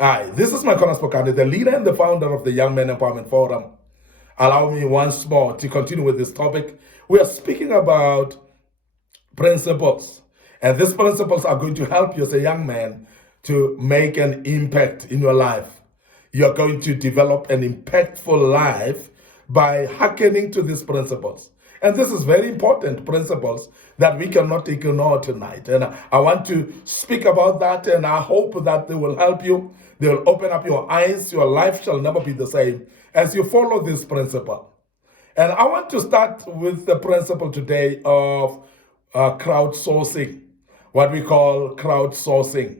Hi, this is Micornus, Phokane, the leader and the founder of the Young Men Empowerment Forum. Allow me once more to continue with this topic. We are speaking about principles, and these principles are going to help you as a young man to make an impact in your life. You're going to develop an impactful life by hearkening to these principles. And this is very important principles that we cannot ignore tonight. And I want to speak about that, and I hope that they will help you. They will open up your eyes. Your life shall never be the same as you follow this principle. And I want to start with the principle today of crowdsourcing, what we call crowdsourcing.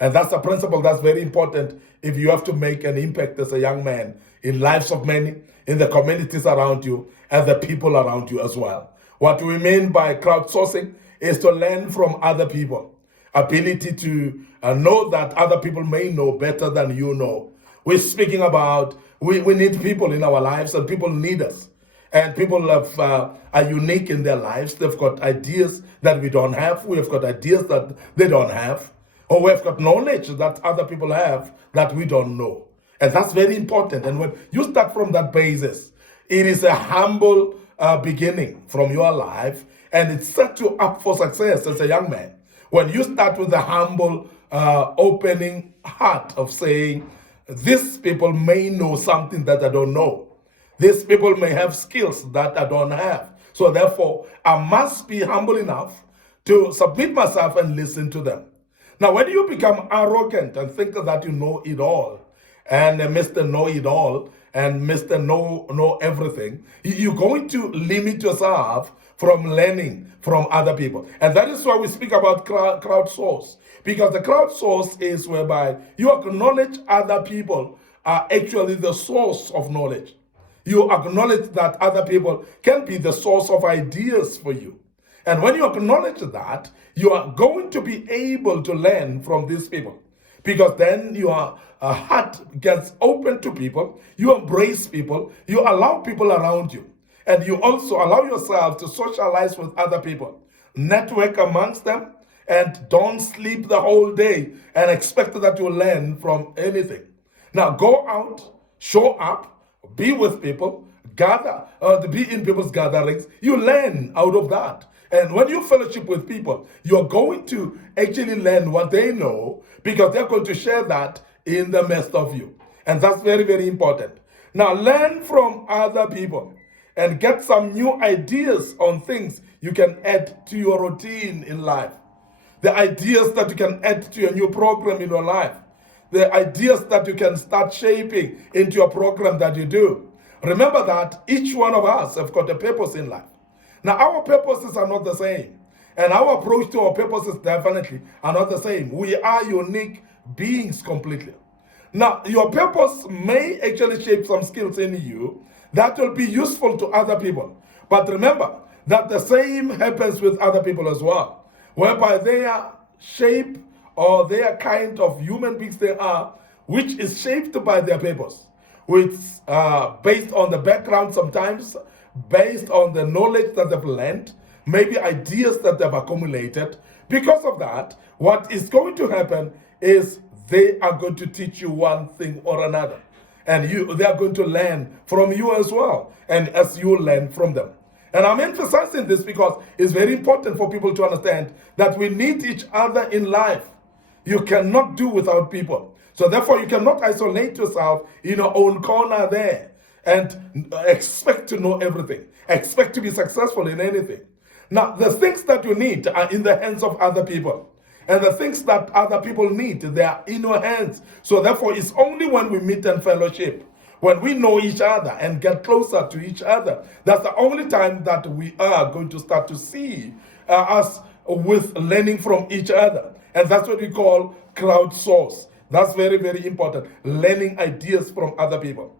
And that's a principle that's very important if you have to make an impact as a young man in lives of many, in the communities around you, and the people around you as well. What we mean by crowdsourcing is to learn from other people, ability to know that other people may know better than you know. We're speaking about we need people in our lives, and people need us. And people are unique in their lives. They've got ideas that we don't have. We have got ideas that they don't have. Or we've got knowledge that other people have that we don't know. And that's very important. And when you start from that basis, it is a humble beginning from your life, and it sets you up for success as a young man. When you start with a humble opening heart of saying, these people may know something that I don't know. These people may have skills that I don't have. So therefore, I must be humble enough to submit myself and listen to them. Now, when you become arrogant and think that you know it all, and Mr. Know It All, and Mr. Know Everything, you're going to limit yourself from learning from other people. And that is why we speak about crowdsource. Because the crowdsource is whereby you acknowledge other people are actually the source of knowledge. You acknowledge that other people can be the source of ideas for you. And when you acknowledge that, you are going to be able to learn from these people. Because then your heart gets open to people, you embrace people, you allow people around you. And you also allow yourself to socialize with other people. Network amongst them, and don't sleep the whole day and expect that you learn from anything. Now go out, show up, be with people, gather, be in people's gatherings. You learn out of that. And when you fellowship with people, you're going to actually learn what they know, because they're going to share that in the midst of you. And that's very, very important. Now learn from other people and get some new ideas on things you can add to your routine in life. The ideas that you can add to your new program in your life. The ideas that you can start shaping into your program that you do. Remember that each one of us have got a purpose in life. Now, our purposes are not the same. And our approach to our purposes definitely are not the same. We are unique beings completely. Now, your purpose may actually shape some skills in you that will be useful to other people. But remember that the same happens with other people as well, whereby they are shaped, or their kind of human beings they are, which is shaped by their purpose, which based on the background sometimes, based on the knowledge that they've learned, maybe ideas that they've accumulated. Because of that, what is going to happen is they are going to teach you one thing or another. And they are going to learn from you as well, and as you learn from them. And I'm emphasizing this because it's very important for people to understand that we need each other in life. You cannot do without people. So therefore, you cannot isolate yourself in your own corner there and expect to know everything, expect to be successful in anything. Now, the things that you need are in the hands of other people. And the things that other people need, they are in your hands. So therefore, it's only when we meet and fellowship, when we know each other and get closer to each other, that's the only time that we are going to start to see us with learning from each other. And that's what we call crowdsource. That's very, very important. Learning ideas from other people.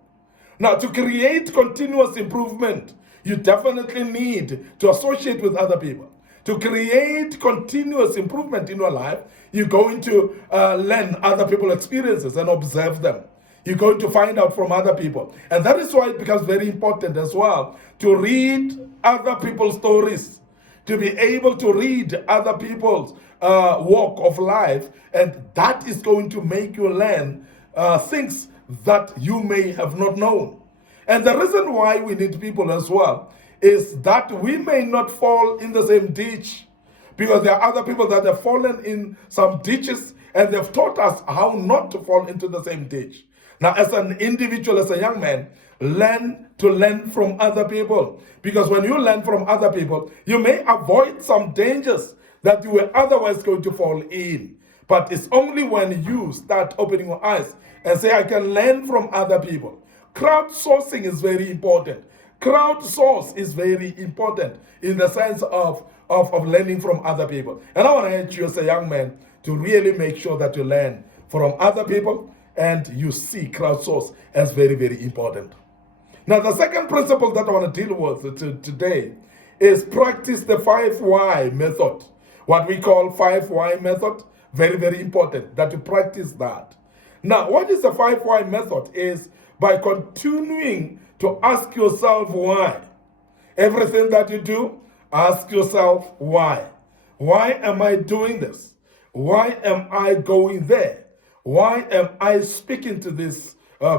Now, to create continuous improvement, you definitely need to associate with other people. To create continuous improvement in your life, you're going to learn other people's experiences and observe them. You're going to find out from other people. And that is why it becomes very important as well to read other people's stories, to be able to read other people's walk of life, and that is going to make you learn things that you may have not known. And the reason why we need people as well is that we may not fall in the same ditch, because there are other people that have fallen in some ditches and they've taught us how not to fall into the same ditch. Now, as an individual, as a young man, learn to learn from other people, because when you learn from other people, you may avoid some dangers that you were otherwise going to fall in. But it's only when you start opening your eyes and say, I can learn from other people. Crowdsourcing is very important. Crowdsource is very important in the sense of learning from other people. And I want to urge you as a young man to really make sure that you learn from other people and you see crowdsource as very, very important. Now, the second principle that I want to deal with today is practice the 5 why method. What we call 5 why method, very, very important that you practice that. Now, what is the 5 why method is by continuing to ask yourself why. Everything that you do, ask yourself why. Why am I doing this? Why am I going there? Why am I speaking to these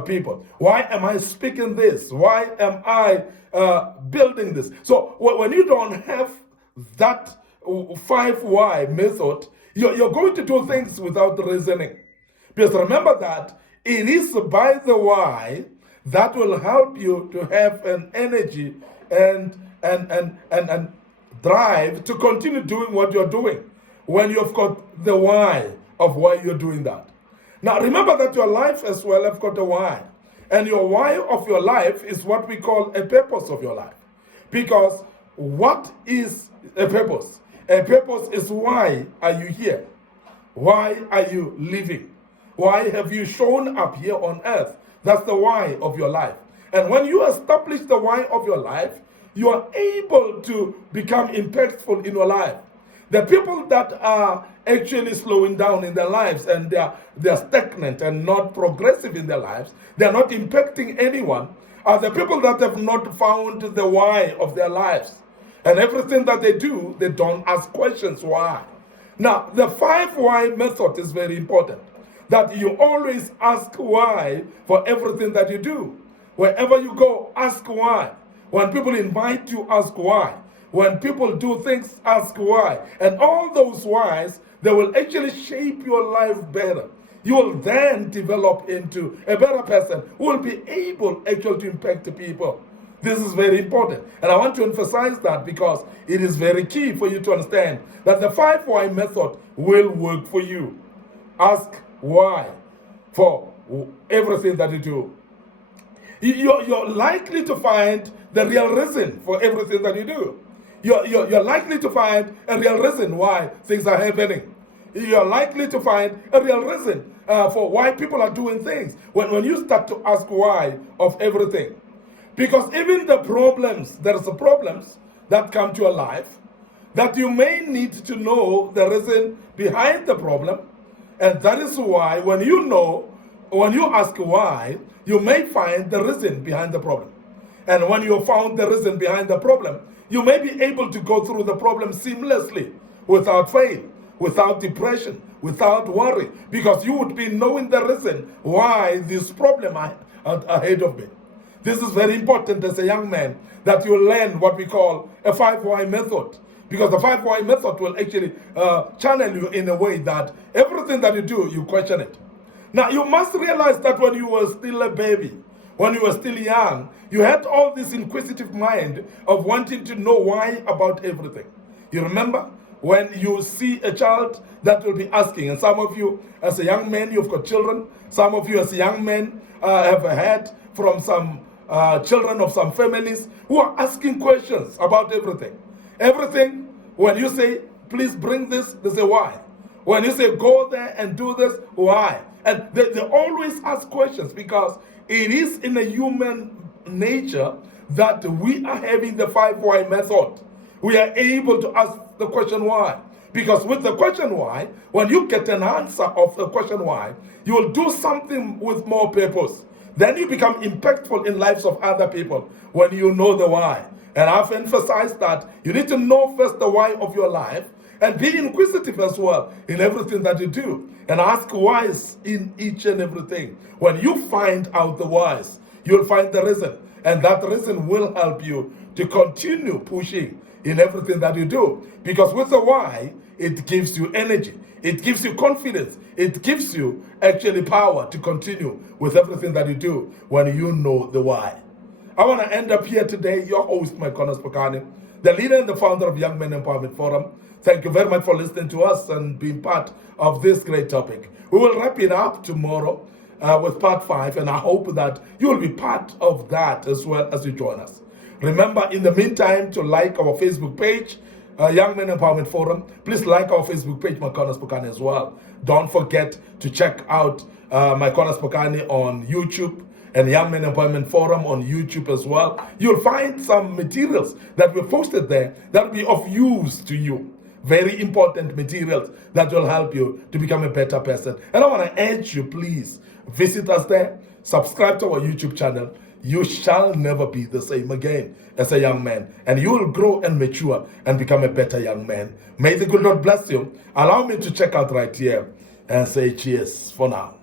people? Why am I speaking this? Why am I building this? So when you don't have that 5 why method, you're going to do things without reasoning. Because remember that it is by the why that will help you to have an energy and drive to continue doing what you're doing when you've got the why of why you're doing that. Now remember that your life as well have got a why. And your why of your life is what we call a purpose of your life. Because what is a purpose? A purpose is why are you here? Why are you living? Why have you shown up here on earth? That's the why of your life. And when you establish the why of your life, you are able to become impactful in your life. The people that are actually slowing down in their lives and they're stagnant and not progressive in their lives, they're not impacting anyone, are the people that have not found the why of their lives. And everything that they do, they don't ask questions why. Now, the 5 why method is very important. That you always ask why for everything that you do. Wherever you go, ask why. When people invite you, ask why. When people do things, ask why. And all those whys, they will actually shape your life better. You will then develop into a better person who will be able actually to impact the people. This is very important. And I want to emphasize that because it is very key for you to understand that the 5 why method will work for you. Ask why for everything that you do. You're likely to find the real reason for everything that you do. You're likely to find a real reason why things are happening. You're likely to find a real reason for why people are doing things when you start to ask why of everything. Because even the problems, there's the problems that come to your life that you may need to know the reason behind the problem. And that is why when you ask why, you may find the reason behind the problem. And when you found the reason behind the problem, you may be able to go through the problem seamlessly, without fail, without depression, without worry, because you would be knowing the reason why this problem are ahead of me. This is very important as a young man, that you learn what we call a 5 why method. Because the 5 why method will actually channel you in a way that everything that you do, you question it. Now, you must realize that when you were still a baby, when you were still young, you had all this inquisitive mind of wanting to know why about everything. You remember when you see a child that will be asking, and some of you as a young man, you've got children. Some of you as a young man have heard from some children of some families who are asking questions about everything. Everything, when you say, please bring this, they say, why? When you say, go there and do this, why? And they always ask questions because it is in a human nature that we are having the 5 why method. We are able to ask the question why. Because with the question why, when you get an answer of the question why, you will do something with more purpose. Then you become impactful in lives of other people when you know the why. And I've emphasized that you need to know first the why of your life, And be inquisitive as well in everything that you do. And ask whys in each and everything. When you find out the whys, you'll find the reason. And that reason will help you to continue pushing in everything that you do. Because with the why, it gives you energy. It gives you confidence. It gives you actually power to continue with everything that you do when you know the why. I want to end up here today, your host, Micornus, Phokane, the leader and the founder of Young Men Empowerment Forum. Thank you very much for listening to us and being part of this great topic. We will wrap it up tomorrow with part 5, and I hope that you will be part of that as well as you join us. Remember, in the meantime, to like our Facebook page, Young Men Empowerment Forum. Please like our Facebook page, Micornus Phokane, as well. Don't forget to check out Micornus Phokane on YouTube and Young Men Empowerment Forum on YouTube as well. You'll find some materials that we posted there that will be of use to you. Very important materials that will help you to become a better person. And I want to urge you, please visit us there, subscribe to our YouTube channel. You shall never be the same again as a young man. And you will grow and mature and become a better young man. May the good Lord bless you. Allow me to check out right here and say cheers for now.